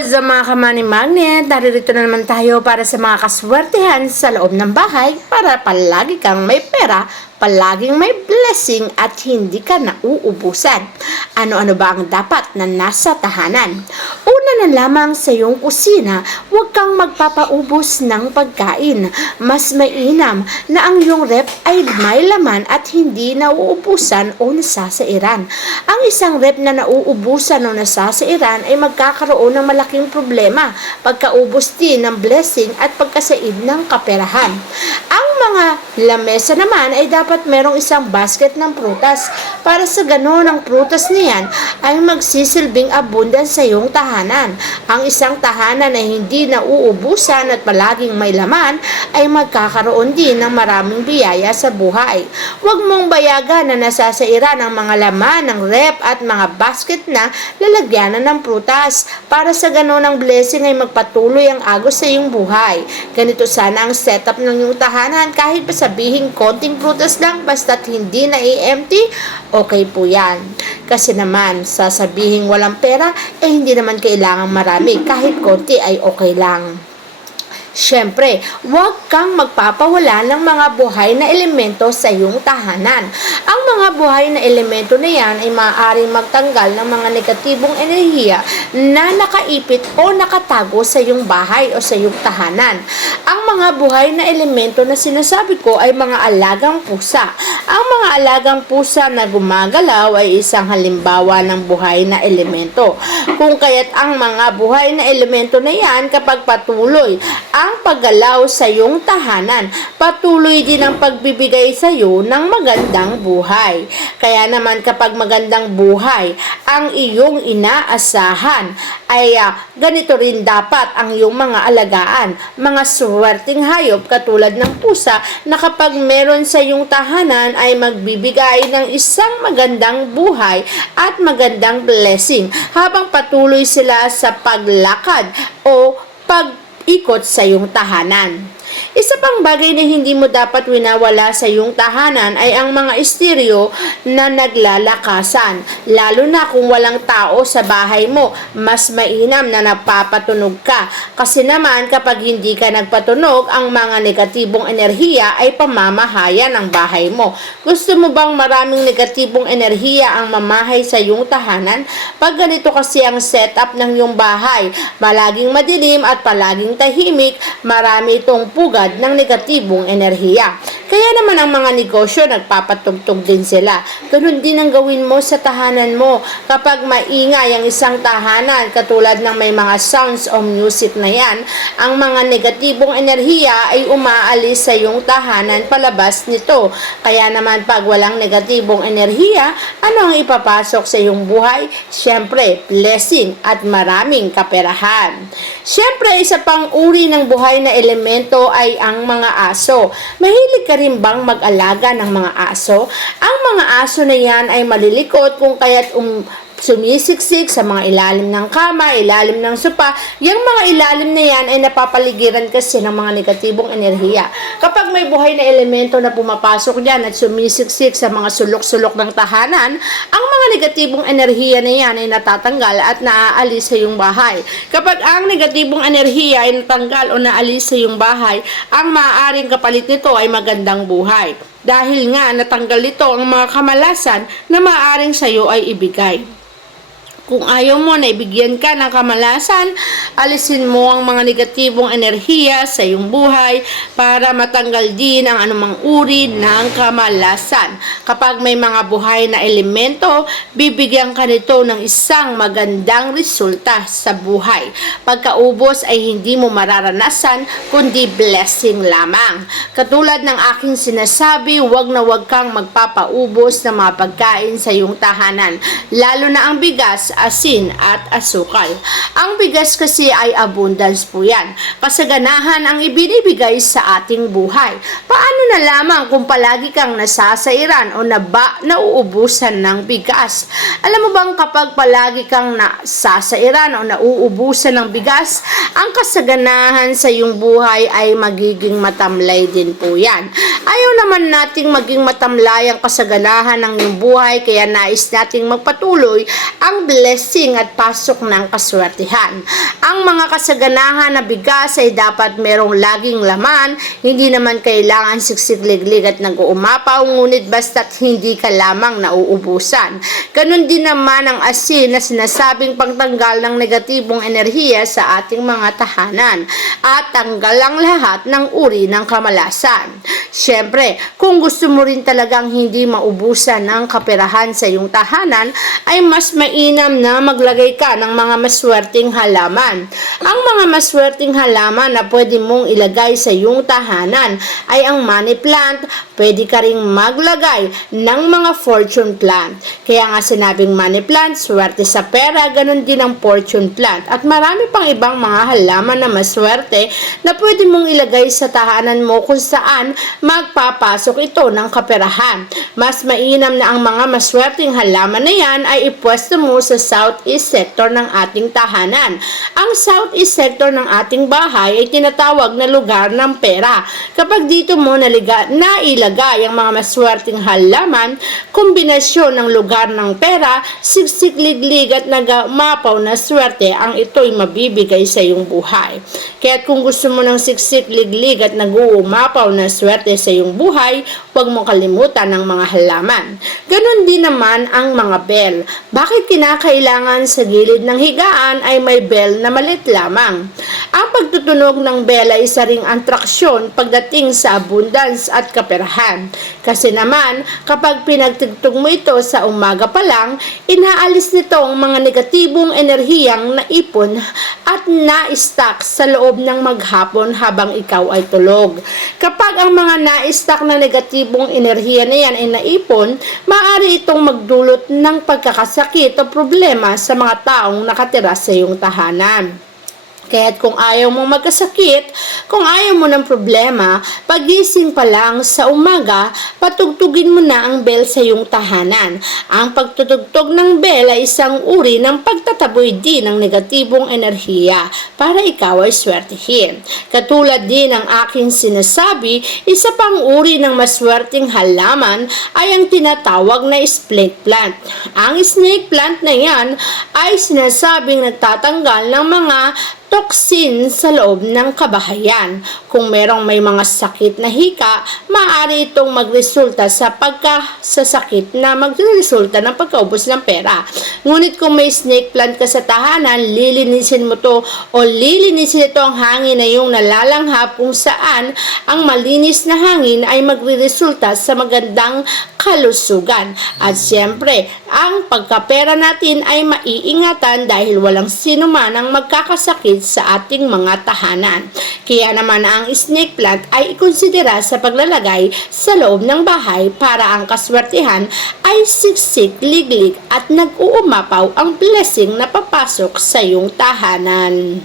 What's up mga kamani magnet? Naririto na naman tayo para sa mga kaswertehan sa loob ng bahay para palagi kang may pera, palaging may blessing at hindi ka nauubusan. Ano-ano ba ang dapat na nasa tahanan? Una na lamang sa iyong kusina, huwag kang magpapaubos ng pagkain. Mas mainam na ang iyong rep ay may laman at hindi nauubusan o nasasairan. Ang isang rep na nauubusan o nasasairan ay magkakaroon ng malaking problema, pagkaubos din ng blessing at pagkasaid ng kaperahan. Ang mga lamesa naman ay dapat merong isang basket ng prutas para sa ganon ang prutas niyan ay magsisilbing abundance sa iyong tahanan. Ang isang tahanan na hindi nauubusan at palaging may laman ay magkakaroon din ng maraming biyaya sa buhay. Huwag mong bayagan na nasasairan ang mga laman ng rep at mga basket na lalagyanan ng prutas para sa ganon ang blessing ay magpatuloy ang agos sa iyong buhay. Ganito sana ang setup ng iyong tahanan kahit pa sabihin konting prutas lang basta't hindi na i-empty, okay po yan. Kasi naman, sasabihin walang pera, hindi naman kailangan marami. Kahit konti ay okay lang. Siyempre, huwag kang magpapawala ng mga buhay na elemento sa iyong tahanan. Ang mga buhay na elemento na yan ay maaaring magtanggal ng mga negatibong enerhiya na nakaipit o nakatago sa iyong bahay o sa iyong tahanan. Ang mga buhay na elemento na sinasabi ko ay mga alagang pusa. Ang mga alagang pusa na gumagalaw ay isang halimbawa ng buhay na elemento. Kung kaya't ang mga buhay na elemento na yan kapag patuloy ang paggalaw sa iyong tahanan, patuloy din ang pagbibigay sa iyo ng magandang buhay. Kaya naman kapag magandang buhay ang iyong inaasahan, ay ganito rin dapat ang iyong mga alagaan, mga swerteng hayop katulad ng pusa na kapag meron sa iyong tahanan ay magbibigay ng isang magandang buhay at magandang blessing habang patuloy sila sa paglakad o ikot sa iyong tahanan. Isa pang bagay na hindi mo dapat winawala sa iyong tahanan ay ang mga estereo na naglalakasan. Lalo na kung walang tao sa bahay mo, mas mainam na napapatunog ka. Kasi naman kapag hindi ka nagpatunog, ang mga negatibong enerhiya ay pamamahayan ng bahay mo. Gusto mo bang maraming negatibong enerhiya ang mamahay sa iyong tahanan? Pag ganito kasi ang setup ng iyong bahay, palaging madilim at palaging tahimik, marami itong pugad ng negatibong enerhiya. Kaya naman ang mga negosyo nagpapatugtog din sila. Ganun din ang gawin mo sa tahanan mo. Kapag maingay ang isang tahanan, katulad ng may mga sounds o music na yan, ang mga negatibong enerhiya ay umaalis sa iyong tahanan palabas nito. Kaya naman pag walang negatibong enerhiya, ano ang ipapasok sa iyong buhay? Siyempre, blessing at maraming kaperahan. Siyempre, isa pang uri ng buhay na elemento ay ang mga aso. Mahilig ka rin bang mag-alaga ng mga aso? Ang mga aso na yan ay malilikot kung kaya't sumisiksik sa mga ilalim ng kama, ilalim ng sopa. Yung mga ilalim na yan ay napapaligiran kasi ng mga negatibong enerhiya. Kapag may buhay na elemento na pumapasok dyan at sumisiksik sa mga sulok-sulok ng tahanan, ang mga negatibong enerhiya na yan ay natatanggal at naaalis sa iyong bahay. Kapag ang negatibong enerhiya ay natanggal o naalis sa iyong bahay, ang maaaring kapalit nito ay magandang buhay. Dahil nga natanggal ito ang mga kamalasan na maaaring sa iyo ay ibigay. Kung ayaw mo na ibigyan ka ng kamalasan, alisin mo ang mga negatibong enerhiya sa iyong buhay para matanggal din ang anumang uri ng kamalasan. Kapag may mga buhay na elemento, bibigyan ka nito ng isang magandang resulta sa buhay. Pagkaubos ay hindi mo mararanasan, kundi blessing lamang. Katulad ng aking sinasabi, huwag na huwag kang magpapaubos ng mga pagkain sa iyong tahanan, lalo na ang bigas, asin at asukal. Ang bigas kasi ay abundance po yan. Kasaganahan ang ibinibigay sa ating buhay. Paano na lamang kung palagi kang nasasairan o nauubusan ng bigas? Alam mo bang kapag palagi kang nasasairan o nauubusan ng bigas, ang kasaganahan sa iyong buhay ay magiging matamlay din po yan. Ayaw naman nating maging matamlay ang kasaganahan ng iyong buhay, kaya nais nating magpatuloy ang blessing blessing at pasok ng kaswertihan. Ang mga kasaganahan na bigas ay dapat merong laging laman, hindi naman kailangan siksik-liglig at nag-uumapaw, ngunit basta't hindi ka lamang nauubusan. Ganon din naman ang asin na sinasabing pagtanggal ng negatibong enerhiya sa ating mga tahanan at tanggal ang lahat ng uri ng kamalasan. Siyempre, kung gusto mo rin talagang hindi maubusan ng kaperahan sa iyong tahanan, ay mas mainam na maglagay ka ng mga maswerteng halaman. Ang mga maswerteng halaman na pwede mong ilagay sa iyong tahanan ay ang money plant. Pwede ka ring maglagay ng mga fortune plant. Kaya nga sinabing money plant, swerte sa pera, ganun din ang fortune plant. At marami pang ibang mga halaman na maswerte na pwede mong ilagay sa tahanan mo kung saan magpapasok ito ng kaperahan. Mas mainam na ang mga maswerteng halaman na yan ay ipwesto mo sa southeast sector ng ating tahanan. Ang southeast sector ng ating bahay ay tinatawag na lugar ng pera. Kapag dito mo nailagay ang mga maswerteng halaman, kombinasyon ng lugar ng pera, siksik-liglig at nagmapaw na swerte ang ito'y mabibigay sa iyong buhay. Kaya kung gusto mo ng siksik-liglig at nag-uumapaw na swerte sa iyong buhay, huwag mo kalimutan ng mga halaman. Ganon din naman ang mga bell. Bakit kinakailangan sa gilid ng higaan ay may bell na malit lamang? Ang pagtutunog ng bell ay isa ring atraksyon pagdating sa abundance at kaperahan. Kasi naman, kapag pinagtugtog mo ito sa umaga pa lang, inaalis nito ang mga negatibong enerhiyang naipon at na-stack sa loob ng maghapon habang ikaw ay tulog. Kapag ang mga na-stack na negatibong enerhiya na yan ay naipon, maaari itong magdulot ng pagkakasakit o problema sa mga taong nakatira sa iyong tahanan. Kaya't kung ayaw mong magkasakit, kung ayaw mo ng problema, pagising pa lang sa umaga, patugtugin mo na ang bell sa iyong tahanan. Ang pagtutugtog ng bell ay isang uri ng pagtataboy din ng negatibong enerhiya para ikaw ay swertihin. Katulad din ng aking sinasabi, isa pang uri ng maswerteng halaman ay ang tinatawag na snake plant. Ang snake plant na yan ay sinasabing nagtatanggal ng mga toxin sa loob ng kabahayan. Kung may mga sakit na hika, maaari itong magresulta sa pagkasasakit na magresulta ng pagkaubos ng pera. Ngunit kung may snake plant ka sa tahanan, lilinisin mo to o lilinisin ito ang hangin na yung nalalanghap kung saan ang malinis na hangin ay magresulta sa magandang kalusugan. At siyempre, ang pagkapera natin ay maiingatan dahil walang sino man ang magkakasakit sa ating mga tahanan. Kaya naman ang snake plant ay ikonsidera sa paglalagay sa loob ng bahay para ang kaswertihan ay siksik, liglig at nag-uumapaw ang blessing na papasok sa iyong tahanan.